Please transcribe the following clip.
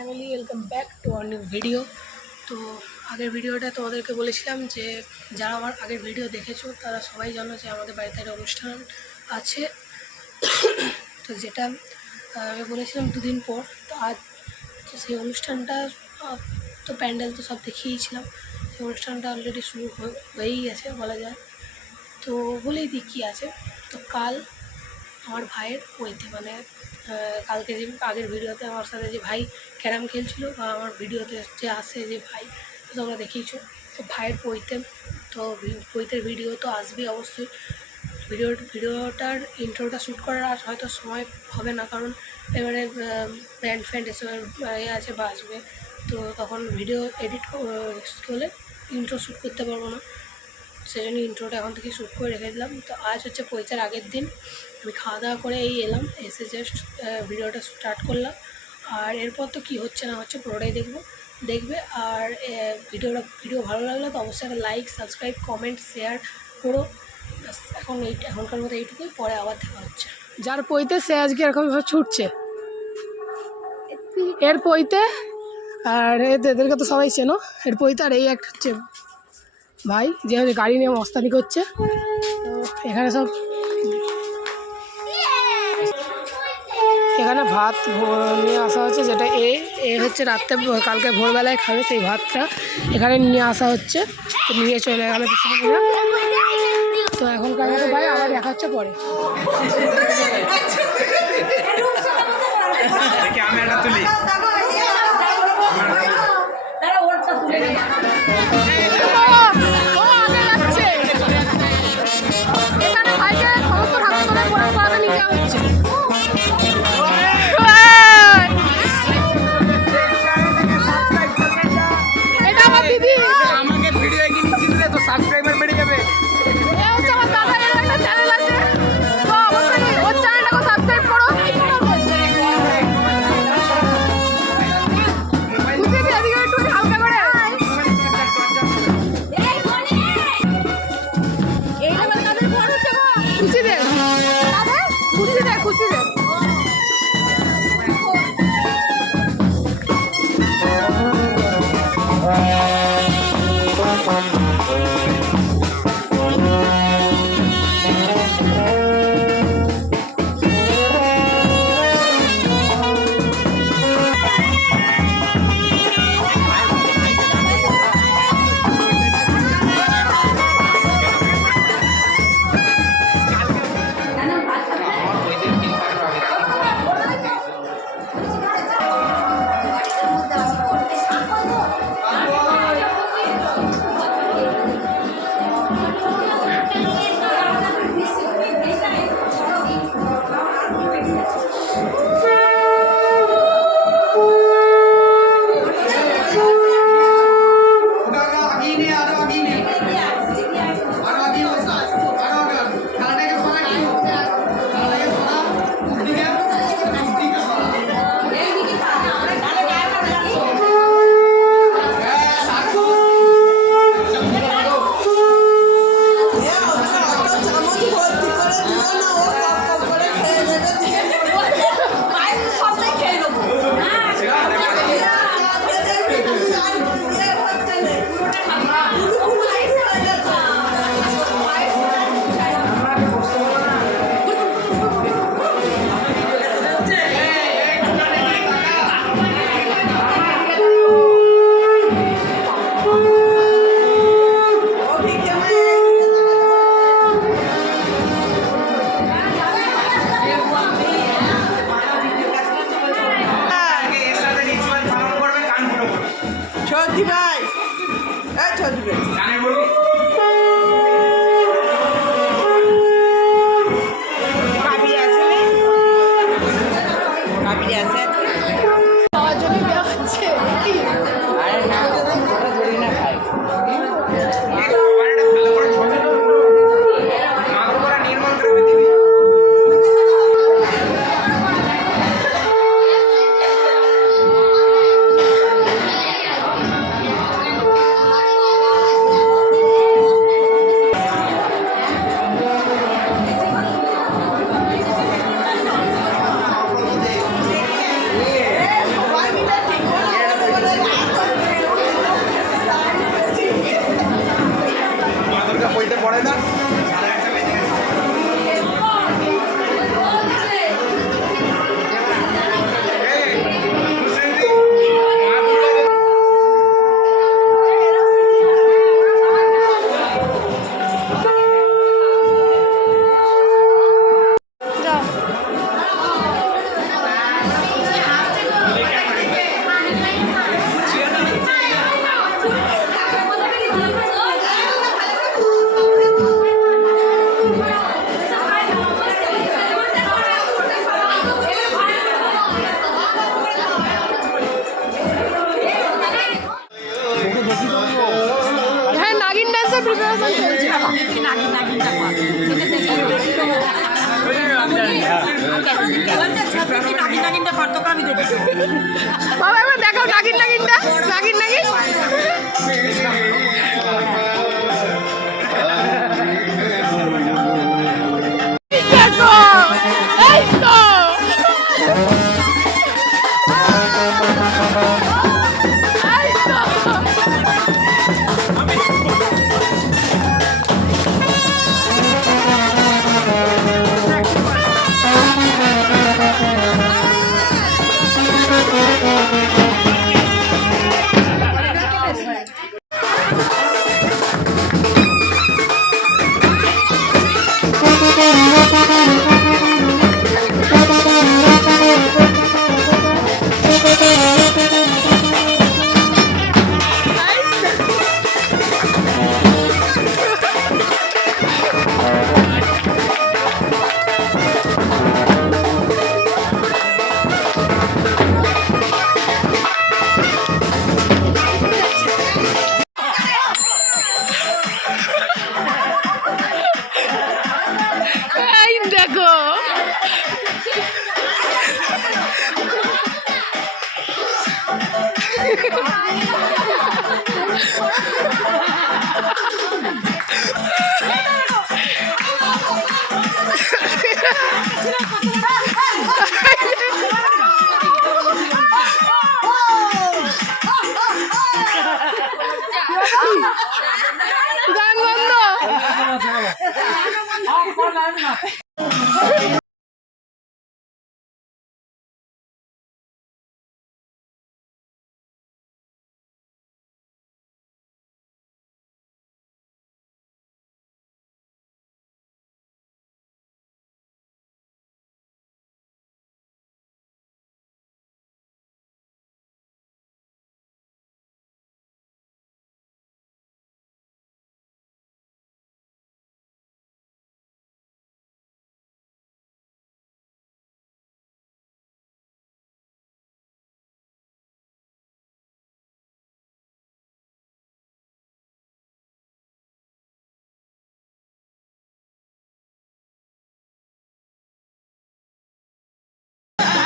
Family, welcome back to our new video. তো আগের ভিডিওটা তোমাদেরকে বলেছিলাম যে যারা আমার আগের ভিডিও দেখেছো তারা সবাই জানো যে আমাদের বাড়িতে একটা অনুষ্ঠান আছে। তো যেটা আমি বলেছিলাম দুদিন পর, তো আজ সেই অনুষ্ঠানটা তো প্যান্ডেল তো সব দেখিয়েছিলাম। সেই অনুষ্ঠানটা অলরেডি শুরু হয়েই গেছে বলা যায়। তো বলেই দিই কী আছে। তো কাল আমার ভাইয়ের পৈতে, মানে কালকে যে আগের ভিডিওতে আমার সাথে যে ভাই ক্যারাম খেলছিল বা আমার ভিডিওতে যে আসে যে ভাই, তো তোমরা দেখিয়েছো। তো ভাইয়ের পৈতে, তো পৈতের ভিডিও তো আসবেই অবশ্যই। ভিডিওটার ইন্ট্রোটা শ্যুট করার আর হয়তো সময় হবে না, কারণ এবারে ব্যান্ড ফ্যান্ড এসব আছে বা আসবে, তো তখন ভিডিও এডিট করলে ইন্ট্রো শ্যুট করতে পারবো না। সেই জন্য ইন্ট্রোটা এখন থেকে শ্যুট করে রেখে দিলাম। তো আজ হচ্ছে পৈতের আগের দিন, আমি খাওয়া দাওয়া করে এই এলাম, এসে জাস্ট ভিডিওটা স্টার্ট করলাম। আর এরপর তো কী হচ্ছে না হচ্ছে পুরোটাই দেখবে। আর ভিডিও ভালো লাগলে তো অবশ্যই একটা লাইক, সাবস্ক্রাইব, কমেন্ট, শেয়ার করো। এখনকার মতো এইটুকুই, পরে আবার দেখা হচ্ছে। যার পৈতে সে আজকে এরকমভাবে ছুটছে এর পৈতে। আর এদেরকে তো সবাই চেনো, এর পৈতে। আর এই একটা হচ্ছে ভাই, যে গাড়ি নিয়ে মস্তানি করছে। তো এখানে ভাত নিয়ে আসা হচ্ছে, যেটা এ হচ্ছে রাত্রে কালকে ভোরবেলায় খাবে, সেই ভাতটা এখানে নিয়ে আসা হচ্ছে। তো নিয়ে চলে গেল পিছনে। তো এখনকার মতো ভাই আবার দেখা হচ্ছে পরে। সাবস্ক্রাইবার বেড়ে যাবে। খুশি দে প্রিপারেশন চলছে। বাবা একবার দেখাও নাগিন নাগিনটা, নাগিন নাগিন। দেখো এই তো দেখো